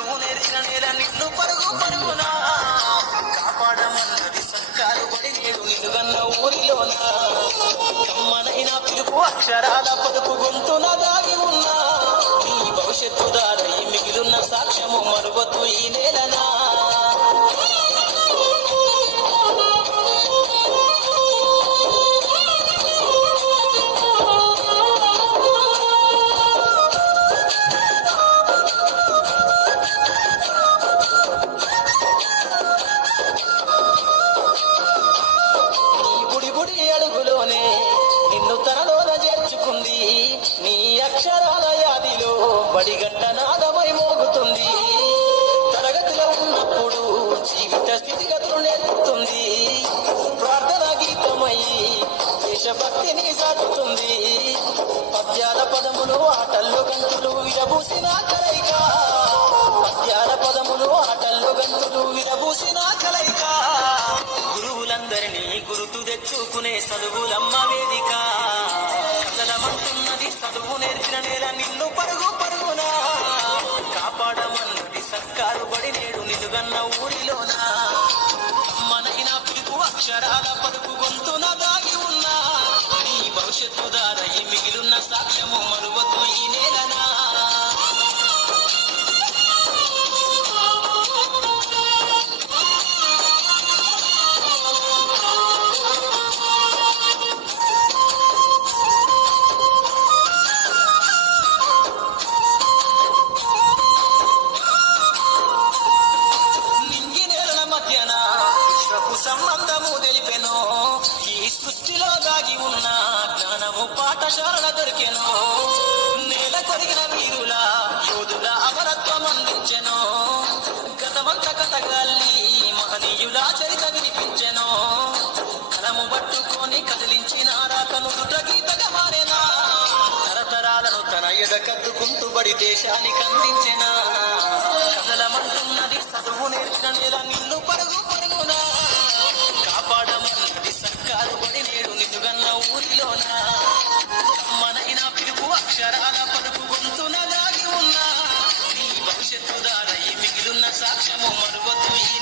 చదువు నేర్చిన నేల నిన్ను పరుగు పరుగునా కాపాడమన్నది సర్కారు బడి నేడు నిలుగన్న ఊరిలోన కమ్మనైన పిలుపు అక్షరాల పలుకు గొంతున దాగి ఉన్నా నీ భవిష్యత్తు దారై మిగిలిన సాక్ష్యము మరువద్దు ఈ నేలనా అడుగులోనే నిన్ను తనలోన చేర్చుకుంది నీ అక్షరాల యాదిలో బడిగంట నాదమై మోగుతుంది తరగతిలో ఉన్నప్పుడు జీవిత స్థితిగతులు నేర్పుతుంది ప్రార్థన గీతమై దేశభక్తిని సాటుతుంది పద్యాల పదములు ఆటల్లో గంతులు విరబూసిన కలయిక పద్యాల పదములు ఆటల్లో గంతులు విరబూసిన కలయిక గురువులందరినీ గురుతు తెచ్చుకునే చదువులమ్మ వేదిక కదలమంటున్నది చదువు నేర్చిన నేల నిన్ను పరుగు పరుగునా కాపాడమన్నది సర్కారు బడి నేడు నిలుగన్న ఊరిలోన అమ్మనైనా పిలుపు అక్షరాల పలుకు గొంతున దాగి ఉన్నా నీ భవిష్యత్తు దారై మిగిలిన సాక్ష్యము మరువద్దు ఈ నేలనా సంబంధము తెలిపెను ఈ సృష్టిలో దాగి ఉన్న జ్ఞానము పాఠశాల దొరికెను నేల కొరిగిన వీరుల యోధుల అమరత్వం అందించెను గతమంత కథగాల్ని మహనీయుల చరిత వినిపించెను కలము పట్టుకొని కదిలించిన రాతను గీతగా మారేనా తరతరాలను తన ఎదకద్దుకుంటూ బడి దేశానికి అందించిన కదలమంటున్నది చదువు నేర్చిన నేల నిన్ను పరుగు పరుగునా కాపాడమన్నది సర్కారు బడి నేడు నిలుగన్న ఊరిలోన కమ్మనైన పిలుపు అక్షరాల పలుకు గొంతున దాగి ఉన్నా నీ భవిష్యత్తు దారై మిగిలిన సాక్ష్యము మరువద్దు ఈ